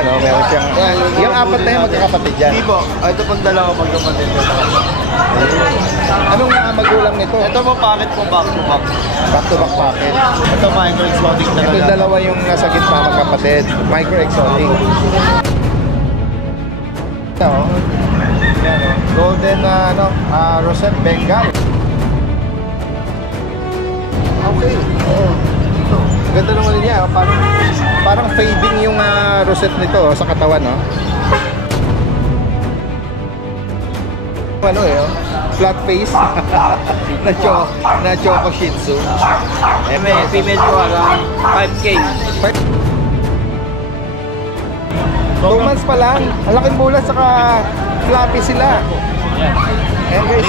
Ayan, oh, meron siyang... Yung apat na yung magkakapatid dyan. Hindi po. Ito pong dalawa magkapatid ko. Anong magulang nito? Ito po packet po, back to back. Back to back packet. Ito micro exotic talaga. Ito dalawa yung nasa gitna magkapatid. Micro exotic. Ito, oh. Ayan, oh. Golden Rosette Bengal. Okay. Oh. Ganda naman niya, oh. Parang fading yung rosette nito, oh, sa katawan, no? Ano eh, oh? Flat face. na choco shih tzu. May female po around 5K. 2 months pa lang. Ang laking bulas, saka flappy sila. Ayan guys.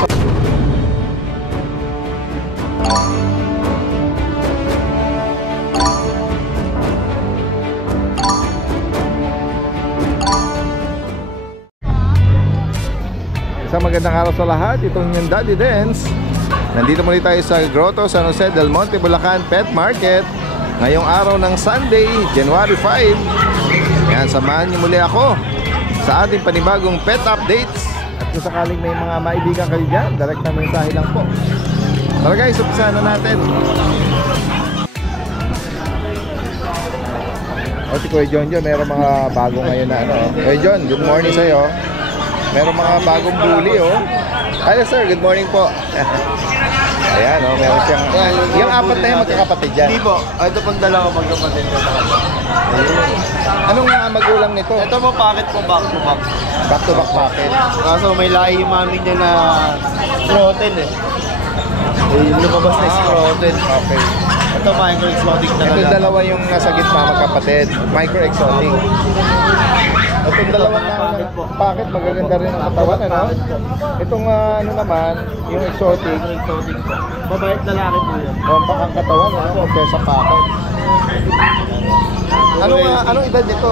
Isang magandang araw sa lahat. Itong yung Daddy Dance. Nandito muli tayo sa Grotto San Jose del Monte, Bulacan Pet Market. Ngayong araw ng Sunday, January 5. Yan, samahan niyo muli ako sa ating panibagong pet updates. At kung sakaling may mga maibigan kayo dyan, direct na mensahe lang po. Tara guys, umpisahan na natin. O si Kuya John, meron mga bago ngayon na ano. Kuya John, good morning sa'yo. Meron mga bagong bully, oh. Hello sir, good morning po. Ayan, oh, meron siyang... Yung apat na yung magkakapatid dyan. Hindi po. Ito pong dalawa magkapatid ko. Anong magulang nito? Ito po packet po, back to back. Back to back packet. Kaso may lahi yung mami niya na scroten eh. Yung lumabas na scroten. Okay. Ito micro exotic talaga. Ito dalawa yung nasa gitna magkapatid. Micro exotic. Itong dalawang packet, magaganda rin ang katawan, ano? Itong ano naman, yung exotic. Exotic po. Babae at lalaki po yun. Compact ang katawan, ano? Okay, sa packet. Anong edad nito?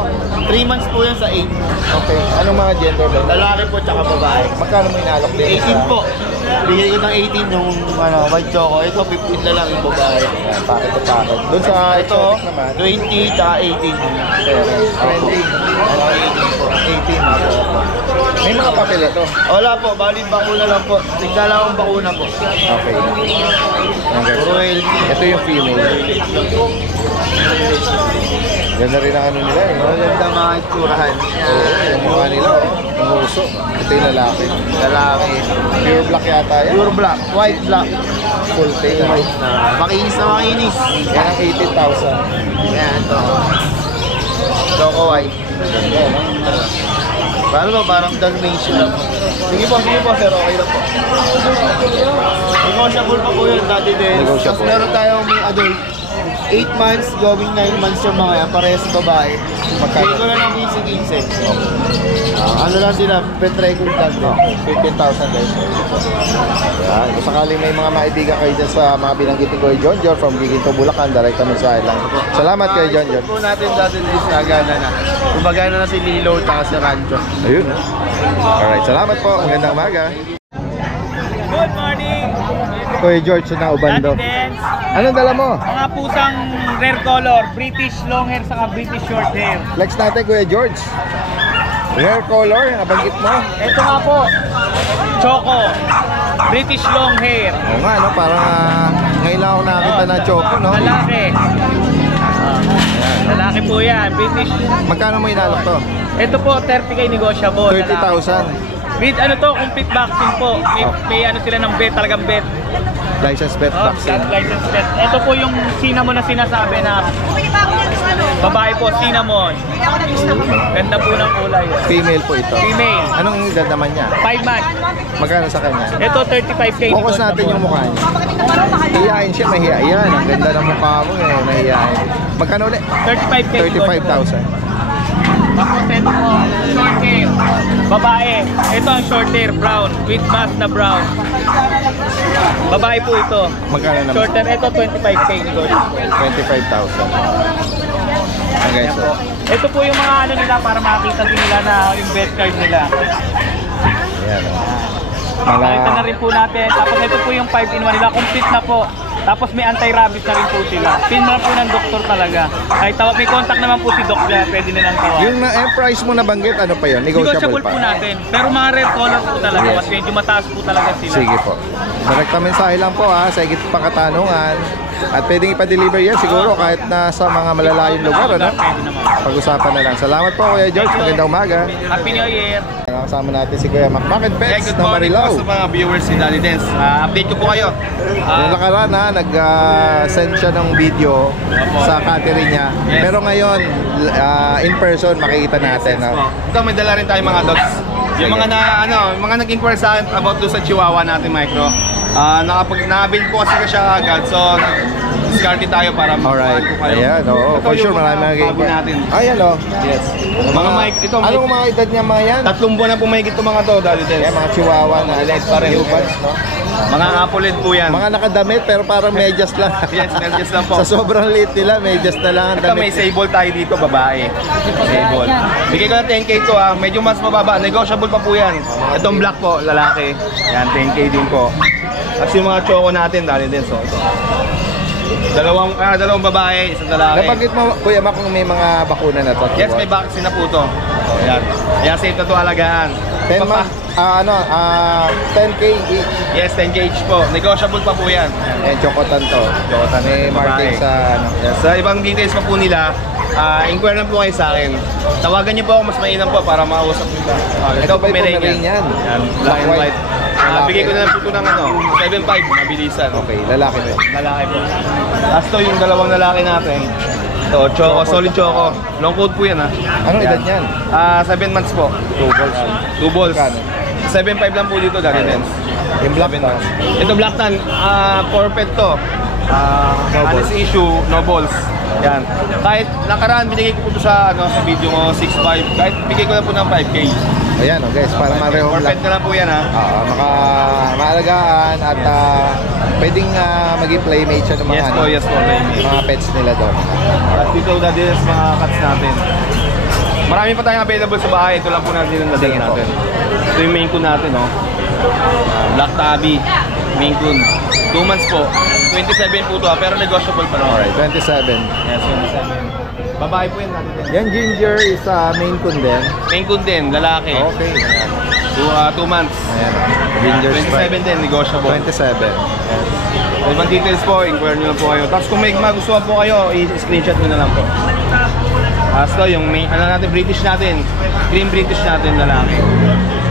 3 months po yan sa 8. Okay. Anong mga gender ba? Lalaki po tsaka babae. Magkano mo inalok din? 18 po. Bigyan ko ng 18 yung white choco. Ito 15 na lang yung babae. Packet to packet. Doon sa Ito exotic naman? 20 tsaka 18. Trending. 18. May mga papel ito? Wala po, bali bakuna lang po. Tignan lang ang bakuna po. Okay. Puro healthy. Ito yung female. Ganda rin ang ano nila, eh. Maganda mga itsurahan. Yung mukha nila, oh. Yung uso. Ito yung lalaki. Lalaki. Pure black yata yan. Pure black. White black. Full tail. Makinis na makinis. Yan ang 18,000. Yan ito. Choco white. Ganda, no? Parang Dalmatian lang po. Sige po sir, okay lang po. Negotiable pa po yun dati din. Tapos meron tayong adult 8 months, going 9 months yung mga yan, parehas sa babae. Magkano ko lang ng 15. Ano lang sila, pet record lang. 15,000 guys. Yan. Kung sakaling may mga maibigan kayo dyan sa mga binanggit ni Kuya John from Giginto, Bulacan, direct kami sa lang. Salamat Kuya John. Po natin dati is nagana na. Kumbaga na si Lilo at si Rancho. Ayun. Alright, salamat po. Magandang umaga. Good morning! Kuya George na Ubando. Daddy Dance, Anong dala mo? mga pusang rare color, British long hair saka British short hair. Flex natin Kuya George. Hair color, nabanggit mo. Ito nga po, Choco, British long hair. Oo nga, no? Parang ngayon lang ako nakakita na choco, no? Lalaki. Lalaki po yan, British. Magkano mo inalok to? Ito po, 30K negotiable. 30,000. With ano to, complete vaccine po. May ano sila ng bet, talagang bet. License bet vaccine. License bet. Ito po yung cinnamon na sinasabi na babae po, cinnamon. Ganda po ng kulay. Female po ito. Female. Anong edad naman niya? 5 months. Magkano sa kanya? Ito 35K. Focus natin yung mukha niya. Hiyain siya, mahiya. Yan, ang ganda ng mukha mo eh, mahiyain. Magkano ulit? 35K. 35,000. Tapos ito po, short hair. Babae. Ito ang short hair, brown. With mask na brown. Babae po ito. Magkano naman? Short hair, ito 25K negotiable. 25,000. Okay, so. Ito po yung mga ano nila para makita din nila na yung bet card nila. Ayan. Nakita na rin po natin. Tapos ito po yung 5-in-1 nila. Complete na po. Tapos may anti-rabies na rin po sila. Pin na po ng doktor talaga. Kahit may contact naman po si Doc dyan, pwede nilang tawagan. Yung price mo na banggit, ano pa yun? Negotiable pa? Po natin. Pero mga red color po talaga. Yes. Mas medyo mataas po talaga sila. Sige po. Direkta mensahe lang po ha, sa higit pang katanungan. At pwedeng ipa-deliver yan siguro kahit nasa mga malalayong lugar, ano? Pwede naman. Pag-usapan na lang. Salamat po Kuya George, magandang umaga. Happy New Year! Kasama natin si Kuya Mac and Pets na Marilao. Sa mga viewers ni Danny Dance. Update ko po kayo. Yung nakaraan ha, nag-send siya ng video sa catering niya. Yes. Pero ngayon, in person, makikita natin. Ito, may dala rin tayong mga dogs. Yung mga mga nag-inquire sa akin about doon sa Chihuahua natin, Micro. Nakabili ko kasi siya agad. So, discarte tayo para Alright. po kayo. Ayan, oo. Ito For yung sure, marami mga bago mga natin. Ayan, o. Yes. Mga mic, ito, Anong mga edad niya mga yan? 3 buwan na pumahigit itong mga to, Danny Dance. Ayan, mga chihuahua na Alert pa rin. newborns, no? Mga apoled po yan. Mga nakadamit pero parang medyas lang. Yes, medyas lang po. Sa sobrang liit nila, medyas na lang ang Ito, may damit. sable tayo dito, babae. Sable. Bigay ko ng 10k to ha. Medyo mas mababa. Negotiable pa po yan. Itong black po, lalaki. Yan, 10k din po. At yung mga choco natin, dali din. So, ito. Dalawang babae, isang lalaki. Nabanggit mo, Kuya Mac, kung may mga bakuna na to. Yes, may vaccine na po to. So, yan. Yan, safe na to alagaan. 10 months, 10k each. Yes, 10k each po. Negotiable pa po yan. Ayan, chocotan to. Chocotan. May marking Babae. sa ano. Yes, sa ibang details pa po nila, inquire na po kayo sa akin. Tawagan niyo po ako, mas mainam po para makausap nila. Ito ba yung Pomeranian? Yan, black and white. Bigay ko na lang po ito ng 7.5, mabilisan. Okay, lalaki to. Lalaki po. Tapos to yung dalawang lalaki natin. Ito, choco, solid choco. Long coat po yan ha. Anong edad niyan? 7 months po. 2 balls. 2 balls. Magkano? 7.5 lang po dito, Daddy Dance. Yung black to. Ito black tan, forfeit to. No balls. Honest issue, no balls. Yan. Kahit nakaraan binigay ko po ito sa sa video ko 6.5. Kahit bigay ko na po ng 5k. Ayan, guys, para ma-rehome lang. Forfeit na lang po yan ha. Maalagaan at pwedeng maging playmate siya ng mga, Yes po, baby. mga pets nila doon. At dito Daddy Dance mga cats natin. Marami pa tayong available sa bahay. Ito lang po natin yung Sige nadala po. natin. Ito yung main coon natin, no? Black Tabby, main coon. 2 months po. 27 po to, pero negotiable pa naman. Alright, 27. Yes, 27. Babae po yan natin. Yan ginger is main coon din. Main coon din, lalaki. Okay. 2 months. Ayan. Ginger 27 din, negotiable. 27. Sa ibang details po, inquire nyo lang po kayo. Tapos kung may magustuhan po kayo, i-screenshot nyo na lang po. Tapos to, yung main, natin, British natin. Cream British natin, lalaki.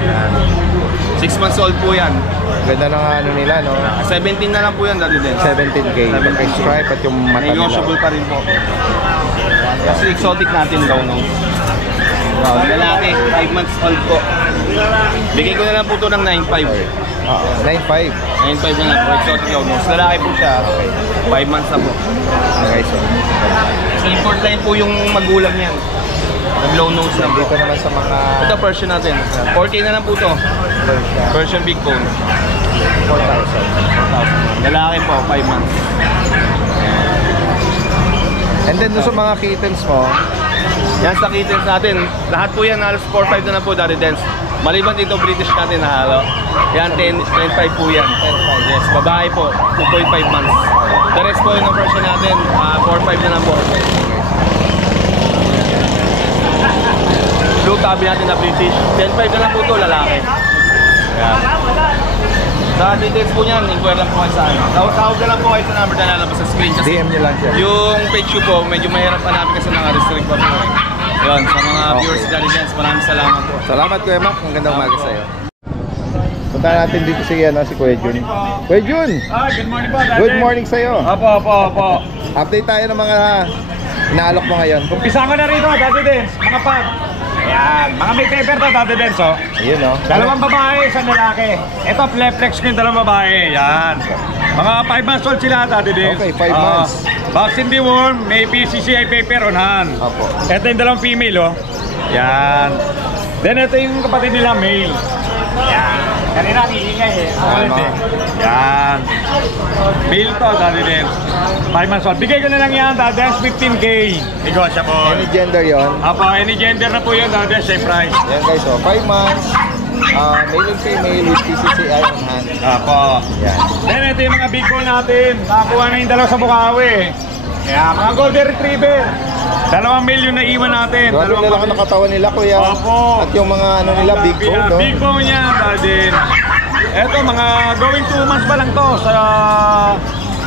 Yan. 6 months old po yan. Ganda ng ano nila, no? 17 na lang po yan, Daddy Den. 17k. Yung stripe at yung mata nila. Negotiable pa rin po. Kasi exotic natin daw, no? Wow, lalaki, 5 months old po. Bigay ko na lang po ito ng 9.5. 9.5. 9.5 na lang po, exotic daw, no? Lalaki po siya, 5 months na po. Okay, so. Import line po yung magulang yan. Nag-low nose lang po. Dito naman sa mga Ito Persian natin. 4K na lang po ito. Persian big bone. 4,000. Lalaki po, 5 months. And then doon sa mga kittens mo, Yan sa kittens natin. Lahat po yan, halos 4.5 na lang po, Daddy Dance. Maliban dito, British natin na halo. Yan, 10.5 po yan. 10.5. Yes, babae po, 2.5 months. The rest po yun ng version natin, 4.5 na lang po. Blue tabby natin na British. 10.5 na lang po ito, lalaki. Yan. Sa details po niyan, inquire lang po kayo sa ano. Tawag na lang po kayo sa number na lalabas sa screen. Kasi DM nyo lang siya. yung page ko po, medyo mahirap hanapin kasi naka-restrict pa po. Yun, sa mga viewers Okay. Daddy Dance, maraming salamat po. Salamat Kuya Mac, ang gandang umaga sa'yo. Punta natin dito si Kuya Jun. Kuya Jun! Good morning po, Good morning sa'yo. Opo. Update tayo ng mga inaalok mo ngayon. Umpisa ko na rito, Daddy Dance, mga pag. Ayan, mga may paper to, Daddy Dance, oh. Ayun, no? Dalawang babae, isang lalaki. Ito, flex ko yung dalawang babae. Yan. Mga 5 months old sila, Daddy Dance. Okay, 5 months. Vaccine deworm, may PCCI paper on hand. Opo. Ito yung dalawang female, oh. Yan. Then ito yung kapatid nila, male. Yan. Kanina, hihinga eh. Yan. Male to, Daddy Dance. 5 months old. Bigay ko na lang yan, Daddy Dance, 15k. Negotiable. Any gender yon? Apo, any gender na po yun, Daddy Dance, same price. Yan guys, 5 months. Male and female with PCCI on hand. Apo. Yan. Then ito yung mga big bone natin. Nakakuha na yung dalawa sa Bukawi. Kaya mga golden retriever. Dalawang male yung naiwan natin. Grabe Dalawang nila ang nakatawan nila, kuya. Opo. At yung mga ano nila, big bone, no? Big bone yan, din. Ito, mga going 2 months pa lang to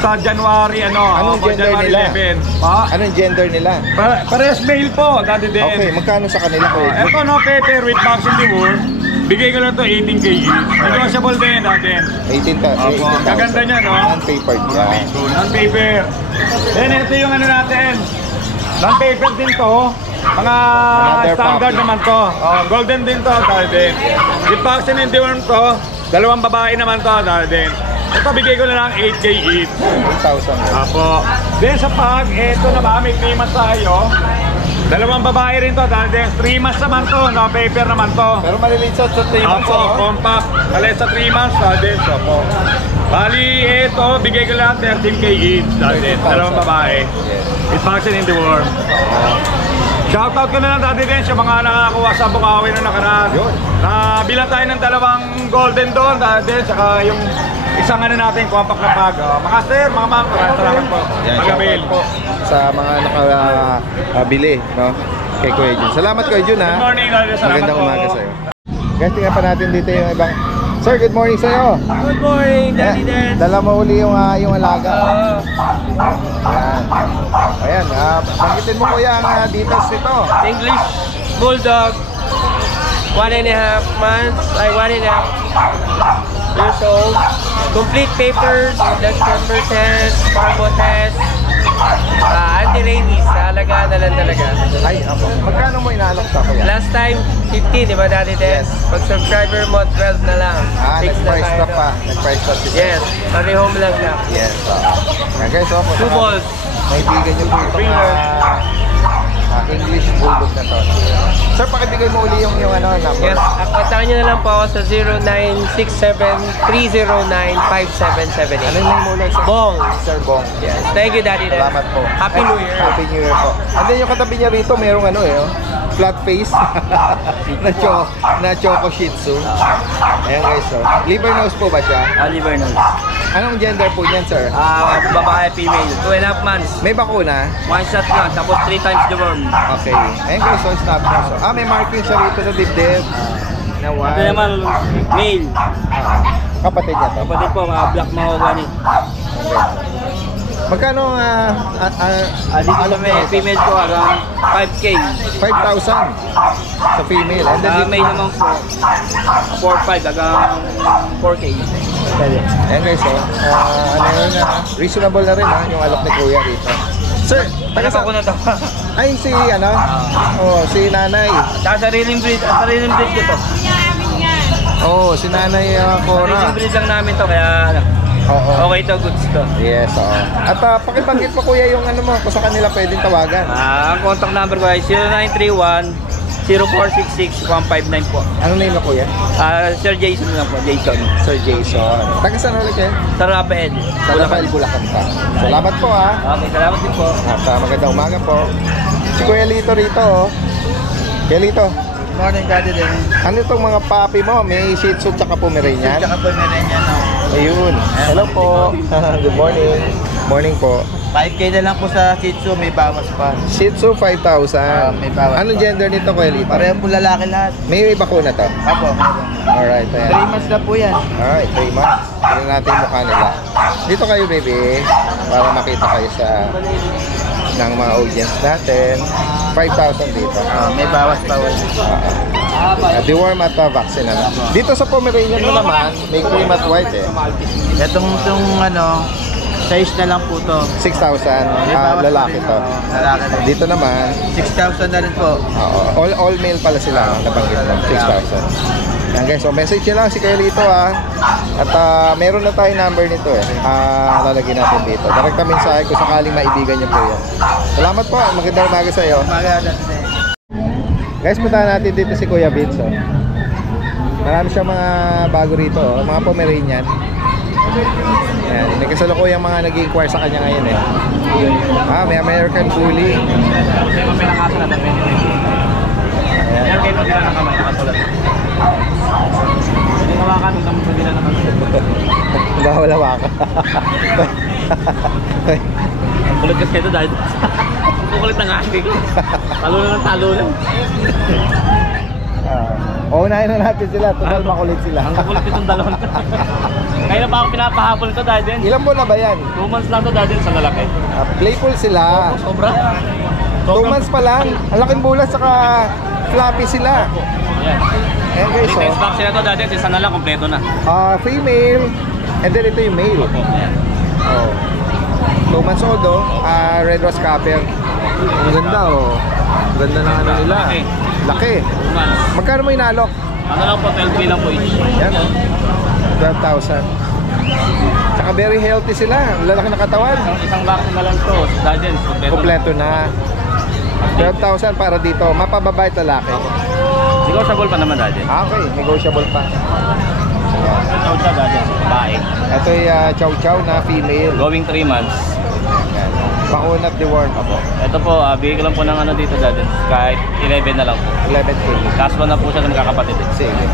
sa January, Anong gender January nila? 11. Pa? Anong gender nila? Parehas male po, Daddy din. Okay, magkano sa kanila, kuya? Ito, no, pepper with vaccine deworm. Bigay ko lang to 18K each. Negotiable din, Daddy. 18,000. Kaganda niya, no? Non-papered. Yan. Non-paper. Then ito yung ano natin. Non-paper din to. Mga Another standard puppy. naman to. Golden din to, Daddy. With vaccine and deworm to. Dalawang babae naman to, Daddy. Ito, bigay ko na lang 8K each. 8,000. Apo. Then sa pag, ito naman, may 3 months tayo. Dalawang babae rin to, dahil 3 months naman to, no paper naman to. Pero maliliit sa 3 months, Apo, ano? compact. Kalit sa 3 months, dahil po. Bali, ito, bigay ko lang 13K each, dahil 13,000. dalawang babae. Yes. With vaccine in the world. Shoutout ko na lang dati din sa mga nakakuha sa Bukawi na nakaraan. Yun. Nabilang tayo ng dalawang golden doon, dahil saka yung isang ano natin, compact na bag. Mga sir, mga ma'am, maraming salamat po. Yan, Magabil. shoutout po sa mga nakabili, no? Kay Kuya Jun. Salamat, Kuya Jun, ha? Good morning, Daddy. Salamat Magandang po. umaga sa'yo. Guys, tingnan pa natin dito yung ibang... Sir, good morning sa'yo. Good morning, Daddy Dan. Dala mo uli yung alaga. Ayan. Ayan, banggitin mo, Kuya, ang details nito. English Bulldog, 1.5 months, 1.5 years old. Complete papers, blood number test, carbo test, anti-rabies, alagaan na lang talaga. Ay, ako. Magkano mo inaalok sa Kuya? Last time, 50, di ba Daddy Dan? Yes. Pag subscriber mo, 12 na lang. Fix na Nag-price tayo na pa. doon. Nag-price na si Sir. Yes, pare-home lang na. Yes. Yan guys, oh, 2 balls. Naibigan niyo po itong English Bulldog na to. Sir, pakibigay mo uli yung number. Yes, kontakin nyo na lang po ako sa 0967-309-5778. Ano yung name mo ulit, Sir? Bong. Sir Bong. Yes. Thank you, Daddy Dan. Salamat po. Happy New Year. Happy New Year po. And then yung katabi niya rito, merong flat face na Choco Shih Tzu. Ayan guys, so. Liver nose po ba siya? Oliver Nose. Anong gender po niyan, sir? Babae, female. 2.5 months. May bakuna? 1 shot lang, tapos 3 times the worm. Okay. Ayan guys, so stop na. So, may marking siya rito sa dibdib. Na white. Ito naman, male. Kapatid niya to. Kapatid po, black mahogany. Okay. Magkano Dito kami, female po, hanggang 5K. 5,000 sa female. And then Male naman po, 4-5, hanggang 4K. ayan guys, so, reasonable na rin yung alok ni Kuya rito. Sir, taga sa ko na to. ay si si nanay. Tsaka sariling breed ko to. Si nanay Cora. Sariling breed lang namin to, kaya Oo. okay to, goods to. Yes, oo. At pakibanggit pa Kuya yung mo kung sa kanila pwedeng tawagan. Ang contact number ko ay 0931-0466-159 po. Ano name mo Kuya? Sir Jason lang po, Jason. Sir Jason. Taga saan ulit kayo? Sa Rafael. Sa Rafael, Bulacan pa. Salamat po Okay, salamat din po. At magandang umaga po. Si Kuya Lito rito Kuya Lito, Good morning, Daddy din. ano itong mga papi mo? May Shih Tzu tsaka Pomeranian? Tsaka po Pomeranian, no? Ayun. Hello po. Good morning. Morning po. 5K na lang po sa Shih Tzu, may bawas pa. Shih Tzu 5,000. May bawas Anong pa. gender nito Kuya Lito? Pareho po lalaki lahat. May bakuna to? Apo. Alright, ayan. 3 months na po yan. Alright, 3 months. Tignan natin yung mukha nila. Dito kayo, baby. Para makita kayo ng mga audience natin. 5,000 dito. May bawas pa. Deworm at vaccine. Dito sa Pomeranian mo naman, may cream at white Itong size na lang po to. 6,000. Lalaki to. Lalaki na. Dito naman, 6,000 na rin po. all male pala sila. Nabanggit mo, 6,000. Yan guys, so message nyo lang si Kuya Lito At meron na tayong number nito lalagyan natin dito. Direkta mensahe kung sakaling maibigan nyo po yan. Salamat po, magandang umaga sa iyo. Guys, puntahan natin dito si Kuya Vince. Marami siyang mga bago rito, mga Pomeranian. Ayan, may kasalukuyang mga nag-inquire sa kanya ngayon may American Bully. Ayan. Bawal ka. Kulit kasi ito dahil. Kukulit na nga ko. Talo na ng talo na. Unahin na natin sila. Total makulit sila. Ang kukulit itong dalawang. Kaya na pa ako pinapahabol ito dahil din. Ilan buwan na ba yan? 2 months lang ito dahil din sa lalaki. Playful sila. Sobra. 2 months pa lang. Ang laking bulas saka floppy sila. Ayan. Ayan guys, Details vaccine na ito dahil din. Isa na lang, kompleto na. female. And then ito yung male. Ayan. 2 months old red rose copper. Ang ganda Ganda ng ano nila. Laki. 2 months. Magkano mo inalok? Ano lang po, 12K lang po each. Yan 12,000. Tsaka very healthy sila. Lalaki na katawan. Isang vaccine na lang to. Dahil din, Kompleto na. 12,000 para dito. Mapababay lalaki. Negotiable pa naman dahil din. Okay, negotiable pa. Chow chow dahil din, babae. Ito yung chow chow na female. Going 3 months. Bakuna at deworm. Ito po, bigay ko lang po ng ano dito dahil kahit 11 na lang po. 11K. Kaso na po siya ng magkakapatid. Sige.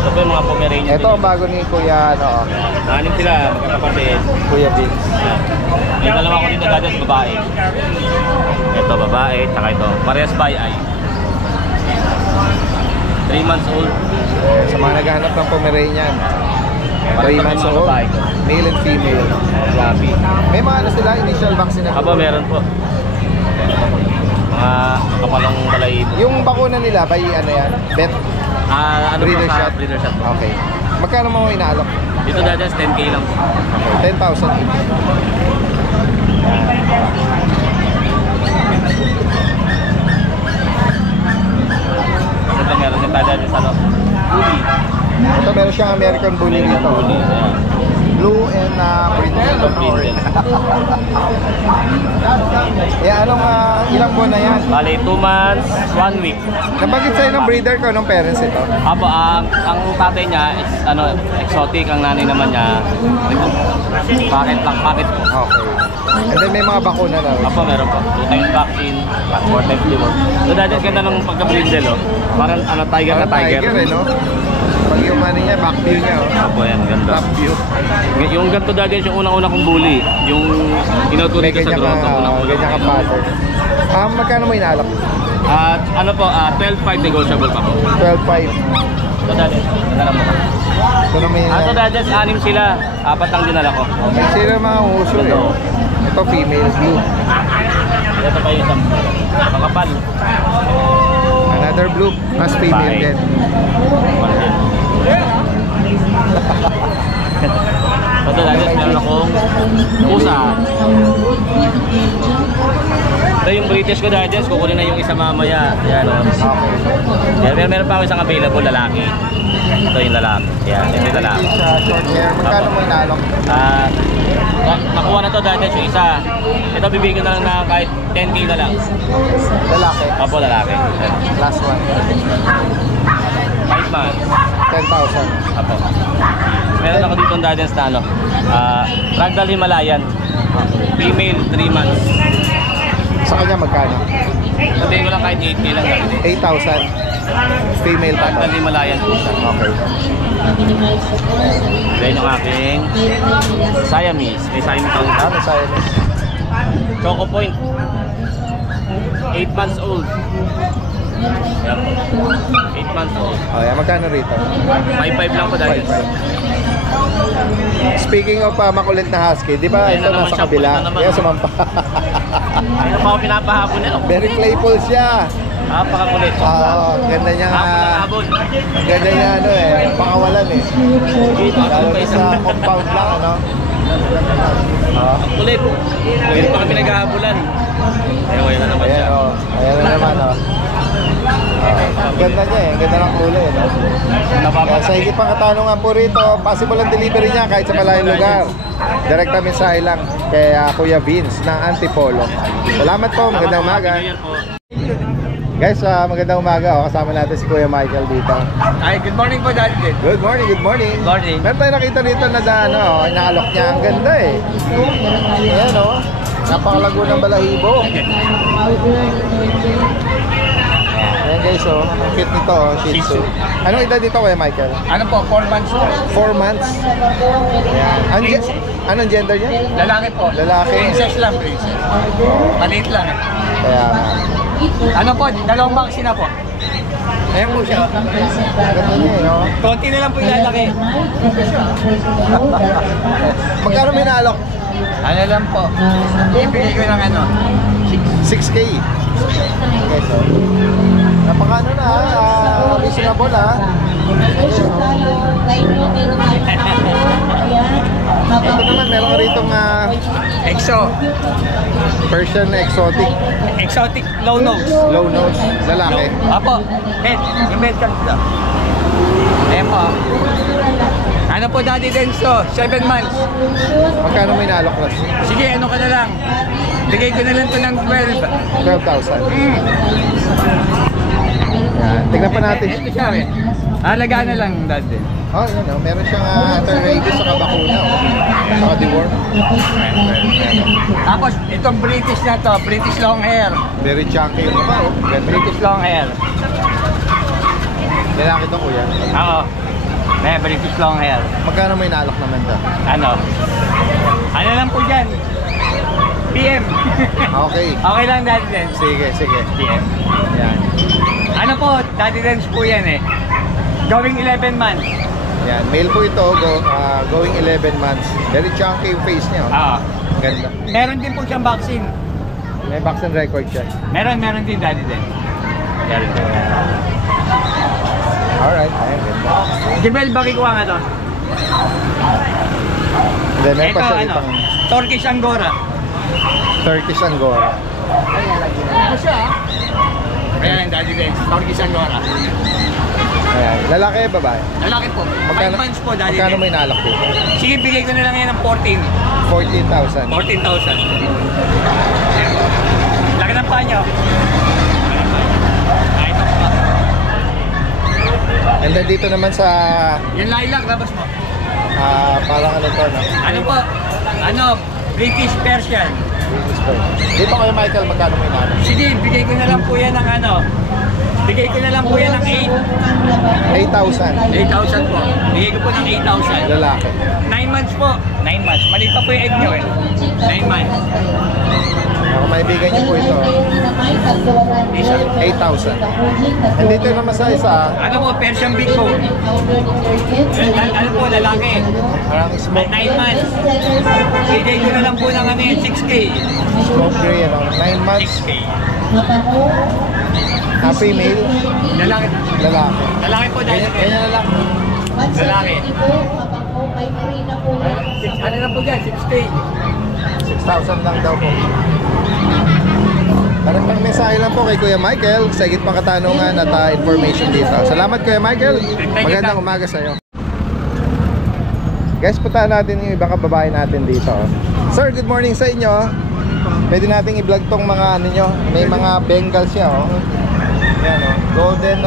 Ito po yung mga Pomeranian. Ito ang bago ni Kuya, Anim sila, magkakapatid. Kuya Vince. May dalawa ko dito dahil babae. Ito babae, tsaka ito. Parehas by eye. 3 months old. Sa mga naghahanap ng Pomeranian. 3 months old. Male and female. Gabi. May mga ano sila, initial vaccine na. Aba, meron po. Mga kapalong balay. Yung bakuna nila, by ano yan? Bet? Ano Breeder po sa shot? breeder shot? Okay. Magkano mo inaalok? Dito dahil 10K lang po. 10,000 each. Ito meron din tayo dahil sa ano. Uli. Ito meron siyang American Bully dito. Uli. Ayan. Blue and brindle. Brindle. Anong ilang buwan na yan? Bali, 2 months, 1 week. Nabanggit sa'yo ng breeder ko, ng parents ito? Apo, ang tatay niya is ano, exotic, ang nanay naman niya. Packet lang, packet po. Okay. And then may mga bakuna na rin. Apo, meron po. 2 times vaccine, 4 times liver. So dahil ganda ng pagka-brindle, Parang ano, tiger na tiger. Tiger no? Pag yung ano niya, back view niya Apo, yan, ganda. Top view. Yung ganito dahil yung unang-una kong bully. Yung inutuloy ko sa drone. Ganyan ka pattern. Magkano mo inaalok? At ano po, 12.5 negotiable pa po. 12,500. Ito dahil, dinala mo ka. Ito naman yun. Ito dahil, 6 sila. 4 ang dinala ko. Okay, sila mga uso Ito female, blue. Ito pa yung isang makapal. Another blue, mas female Bye. din. Ito dahil, meron akong pusa. Ito yung British ko dahil, kukunin na yung isa mamaya. Yan o. Okay. Meron pa ako isang available lalaki. Ito yung lalaki. Yan, ito yung lalaki. Short hair. Magkano mo inaalok? Nakuha na to dahil yung isa. Ito bibigyan na lang na kahit 10K na lang. Lalaki. Opo, lalaki. Last one. 5 months. 10,000. Apo. Meron ako dito dahil na ano. Ragdoll Himalayan. Female, 3 months. Sa kanya magkano? Sabihin ko lang kahit 8K lang dahil. 8,000. Female pa to. Ragdoll Himalayan po siya. Okay. Then yung aking Siamese. May Siamese ako. Ano sa'yo? Choco Point. 8 months old. Yan po. 8 months old. Oh, yan. Magkano rito? 5.5 lang po dahil. 5,500. Speaking of makulit na husky, di ba Ayun ito na naman nasa siya, kabila? kulit na naman. Kaya sumampa. Ayun pa ako pinapahapon niya. Very playful siya. Napakakulit. Ganda niya nga. Habol. Ganda niya pangawalan Lalo na sa compound lang, Ang kulit. Hindi pa kami naghahabulan. Ayun na naman siya. Ayan na naman, Ang ganda niya Ang ganda ng kulay, Kaya sa higit pang katanungan po rito, possible ang delivery niya kahit sa malayong lugar. Direkta mensahe lang kay Kuya Vince ng Antipolo. Salamat po, magandang umaga. Guys, magandang umaga. Kasama natin si Kuya Michael dito. Ay, good morning po, Dad. Good morning, good morning. Morning. Meron tayo nakita rito na inaalok niya. Ang ganda Ayan napakalago ng balahibo. Ayan guys, Nice oh. Ang cute nito oh, Shih Tzu. Anong edad dito Kuya Michael? Ano po, 4 months po. 4 months. Ayan. Anong gender niya? Lalaki po. Lalaki. Princess lang, princess. Maliit lang eh. Kaya Ano po, 2 vaccine na po. Ayan po siya. ganda niya eh, no? Konti na lang po ilalaki. Magkano may naalok? Ano lang po. Ibigay ko ng ano. 6K. Okay, so. Napaka ano na, reasonable ha. Ito naman, meron ka rito Persian exotic, Exotic low nose. low nose, lalaki. Apo, head. Yung head card ito. Ayan po. Ano po Daddy Denso? 7 months. Magkano may naalok na? Sige, ano ka na lang. Bigay ko na lang ito ng 12,000. 12. Yan, tignan pa natin. Ito siya rin. Alagaan na lang Daddy. Oh, yun oh, meron siyang anti-rabies sa bakuna oh. Saka deworm. Tapos, itong British na to, British long hair. Very chunky yung ba oh. Ganda. British long hair. Lalaki to kuya. Oo. May British long hair. Magkano may naalok naman to? Ano lang po dyan? PM. Okay. Okay lang Daddy Dance. Sige. PM. Yan. Ano po, Daddy Dance po yan eh. Going 11 months. Yan, male po ito, going 11 months. Very chunky yung face niya. Oh. Oo. Ganda. Meron din po siyang vaccine. May vaccine record siya. Meron din Daddy Dance. Meron din. Alright, ayun, ganda. Jebel, bakit kuha nga to? Then, meron pa Ito, siya ano, itong Turkish Angora. Turkish Angora. Ano siya? Ayan, Daddy Dance, Turkish Angora. Ayan, lalaki, babae. Lalaki po. 5 months po, Daddy Magkano Dance. may nalak dito? Sige, bigay ko na lang yan ng 14. 14,000. 14,000. Laki ng paa niyo. Ah, ito pa. And then dito naman sa, Yung lilac, labas mo. parang ano to, no? Ano po? Ano? British Persian. Dito kayo, Michael, magkano may nalak? Sige, bigay ko na lang po yan ng ano. Bigay ko na lang po yan ng 8,000. 8,000 po. Bigay ko po ng 8,000. Lalaki. 9 months po. 9 months. Maliit pa po yung egg nyo eh. 9 months. Ako, maibigan niyo po ito. Isa. 8,000. And dito naman sa isa, Ano po? Persian Big Bone. Ano po? Lalaki. parang smoke 9 months. Bigay ko na lang po ng ano yan. 6K. gray, ano, 9 months. 6K. Female, Lalaki. lalaki. Lalaki po dahil. Ganyan na lang. Lalaki. Ano na po dyan? 6K. 6,000 lang daw po. Parang pang mensahe lang po kay Kuya Michael sa higit pang katanungan at information dito. Salamat Kuya Michael. Magandang umaga sa iyo. Guys, puntahan natin yung ibang kababae natin dito. Sir, good morning sa inyo. Pwede nating i-vlog tong mga ano nyo. May mga Bengal siya oh. Yan oh. Golden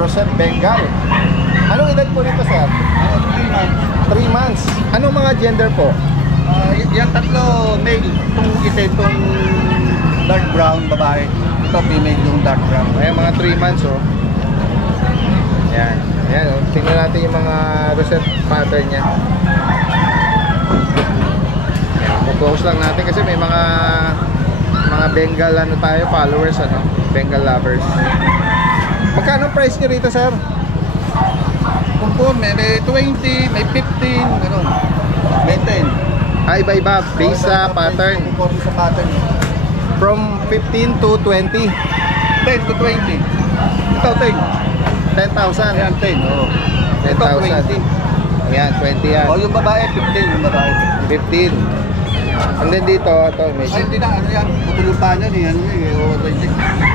Rosette Bengal. Anong edad po nito sir? 3 months. Anong mga gender po? Yung tatlo, male. Itong isa, itong dark brown, babae. Ito, female yung dark brown. Ayan, mga 3 months oh. Yan. Yan oh. Tingnan natin yung mga rosette pattern niya. Focus lang natin kasi may mga Bengal ano tayo, followers ano, Bengal lovers. Magkano price niyo rito, sir? Kumpun, may 20, may 15, gano'n. May 10. Iba-iba, base sa pattern. Kumpun sa pattern. From 15 to 20. 10 to 20. Ito, 10. 10,000. Ayan, 10. Oo. Ito, 10,000. 20. Ayan, 20 yan. O, yung babae, 15. Yung babae. 15. And then dito, ito, may Ay, hindi na, ano yan. Putulong pa niyan, ano eh. O, 20.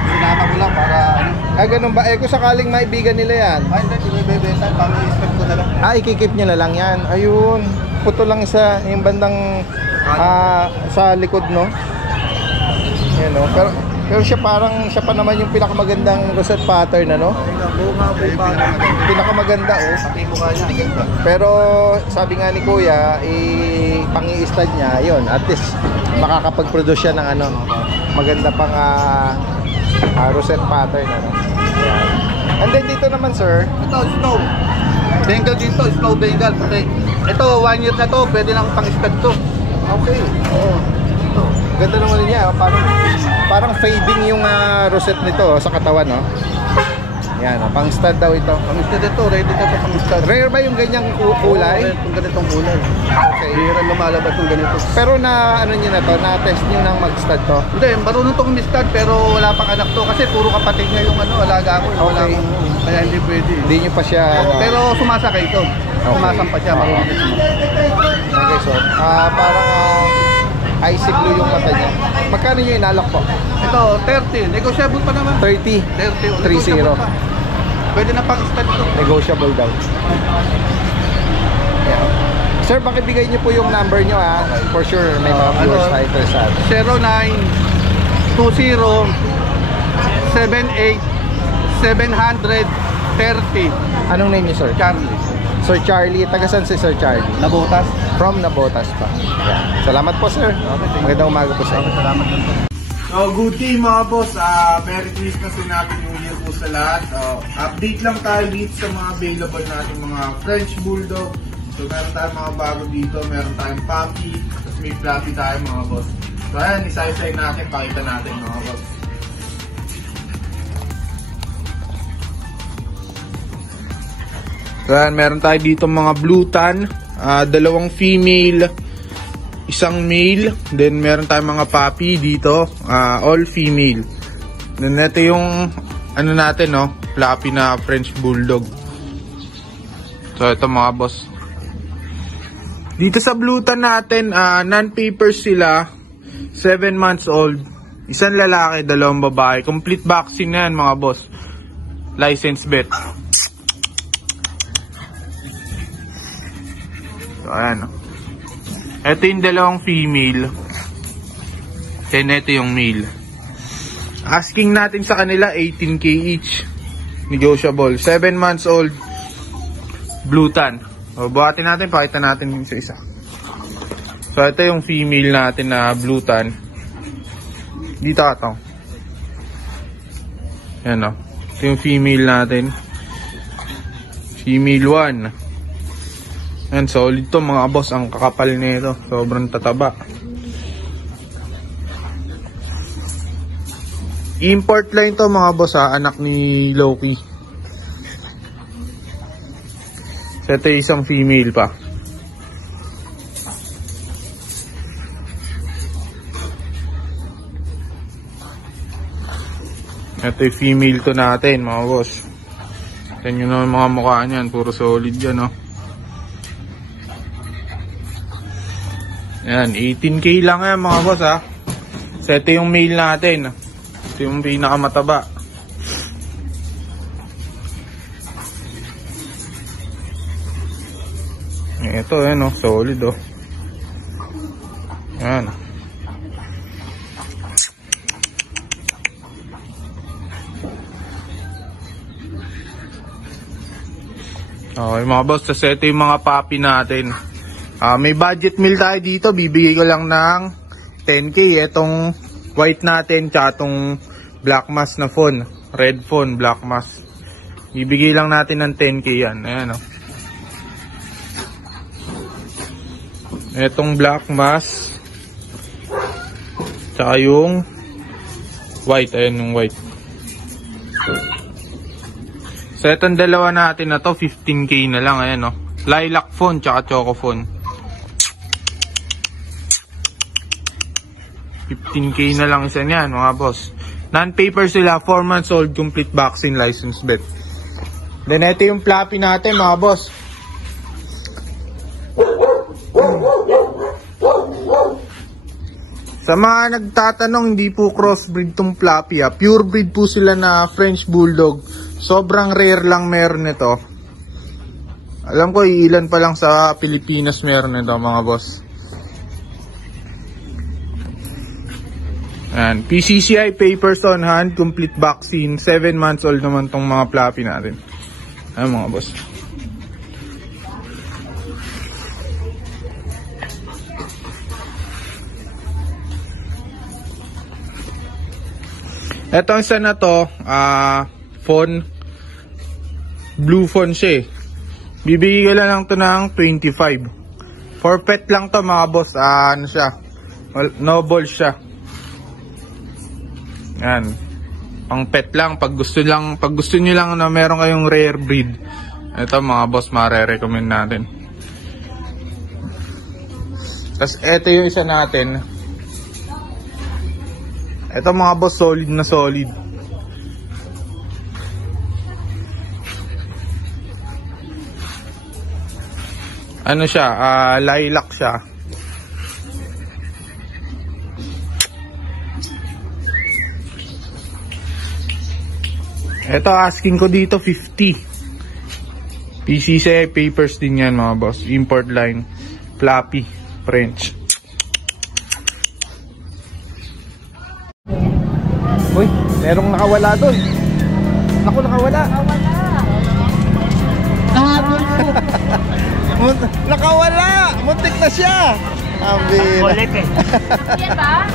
Sinama ko lang para, ano. ganun ba? Kung sakaling maibigan nila yan. Ay, hindi, ibebenta. Pang i-expect ko na lang. Ikikip nyo na lang yan. Ayun. Puto lang sa yung bandang sa likod, no? Yan, no? Pero siya pa naman yung pinakamagandang rosette pattern, ano? Bunga po pa. Pinakamaganda, oh. Pati mukha niya, ganda. Pero sabi nga ni Kuya, pang-i-stud niya, yun. At least makakapag-produce siya ng ano, maganda pang Rosette pattern, ano? And then dito naman, sir. Ito, snow. Bengal dito, snow Bengal. Okay. Ito, 1 year na to, pwede lang pang-stud to. Okay. Oo. Ito. Ganda naman niya. Parang fading yung rosette nito sa katawan, no? Yan, pang stud daw ito. Pang-stud ito, ready na to pang-stud. Rare ba yung ganyang kulay? Itong ganitong kulay. Okay. Bira lumalabas yung ganito. Pero na ano niyo na to, na-test niyo nang mag-stud to? Hindi, marunong to kumistud pero wala pang anak to. Kasi puro kapatid niya yung alaga ko. Wala Okay. kaya hindi pwede. Hindi niyo pa siya... Pero sumasakay ito. Sumasampa siya, marunong siya sumasakay. Okay, so, parang icy blue yung mata niya. Magkano yung inalok po? Ito, 30. Negotiable pa naman. 30. 30. 30. Pwede na pang-stud ito. Negotiable daw. Yeah. Sir, pakibigay niyo po yung number niyo, ha. For sure, may mga viewers na interesado. 0920-78-730. Anong name niyo, sir? Charlie. Sir Charlie. Taga saan si Sir Charlie? Nabutas. From Nabotas pa. Yeah. Salamat po, sir. Magandang umaga po sa inyo. Salamat din po. So, good day mga boss. Merry Christmas and Happy New Year po sa lahat. Update lang tayo dito sa mga available natin mga French Bulldog. So, meron tayong mga bago dito. Meron tayong Puppy. Tapos may Fluffy tayo mga boss. So, ayan, isa-isay natin. Pakita natin mga boss. So, ayan, meron tayo dito mga Blue Tan. 2 female, 1 male. Then meron tayong mga puppy dito, all female. Then ito yung ano natin, no, fluffy na French Bulldog. So ito mga boss. Dito sa Blue Tan natin, non-papers sila, 7 months old. Isang lalaki, 2 babae. Complete vaccine na yan mga boss. License vet. So ayan. Ito yung 2 female. Then ito yung male. Asking natin sa kanila 18K each. Negotiable. 7 months old. Blue Tan. So buhatin natin. Pakita natin yung isa. So ito yung female natin na Blue Tan. Dito ka to. Yan o. Ito yung female natin. Female 1. Yan, solid to mga boss. Ang kakapal nito. Sobrang tataba. Import line to mga boss, anak ni Loki. So ito yung isang female pa. Ito yung female to natin mga boss. Tignan nyo naman mga mukha niyan. Puro solid yan, no? Yan, 18K lang yan mga boss, ha. So ito yung male natin. Ito yung pinakamataba. Ito, yan, oh, solid, oh. Yan. Okay mga boss, so ito yung mga puppy natin. May budget meal tayo dito, bibigay ko lang ng 10K. Itong white natin, tsaka itong black mask na phone. Red phone, black mask. Bibigay lang natin ng 10K yan. Ayan, oh. Itong black mask. Tsaka yung white, ayan yung white. So itong dalawa natin na to, 15K na lang, ayan, oh. Lilac phone, tsaka choco phone. 15K na lang isa niyan mga boss. Non-paper sila, 4 months old, complete vaccine, license vet. Then ito yung fluffy natin mga boss. Sa mga nagtatanong, hindi po crossbreed tong fluffy, ha. Pure breed po sila na French Bulldog. Sobrang rare lang meron nito. Alam ko ilan pa lang sa Pilipinas meron nito mga boss. Ayan, PCCI papers on hand, complete vaccine, 7 months old naman tong mga fluffy natin. Ayan mga boss. Etong isa na to, phone. Blue phone siya eh. Bibigay ko lang to ng 25. For pet lang to mga boss. Ano siya? No ball siya. Yan. Pang pet lang. Pag gusto nyo lang na meron kayong rare breed. Ito mga boss, mare-recommend natin. Tapos ito yung isa natin. Ito mga boss, solid na solid. Ano siya, lilac siya. Ito asking ko dito 50. PCCI papers din yan mga boss. Import line, floppy, French. Uy, merong nakawala doon. Ako nakawala. Nakawala! Muntik na siya! Ang bira. Yan ba?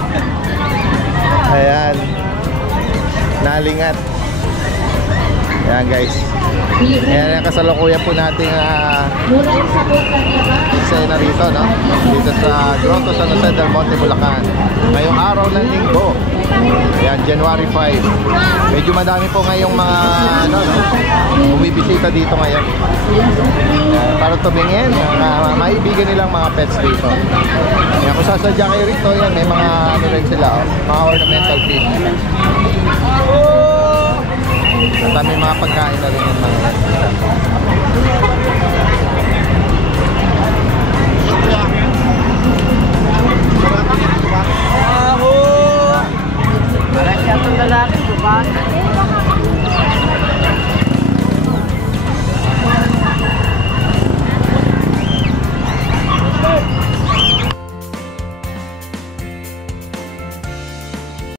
Ayan. Nalingat. Ayan guys. Ayan ang kasalukuyan po nating eksena rito, no? Dito sa Grotto San Jose del Monte, Bulacan. Ngayong araw ng linggo. Ayan, January 5. Medyo madami po ngayong mga bumibisita dito ngayon. Para tumingin, maibigan nilang mga pets dito. Ayan, kung sasadya kayo rito, yan, may mga ano rin sila, mga ornamental fish. At may mga pagkain na rin yung mga Parang siya itong lalaki, diba?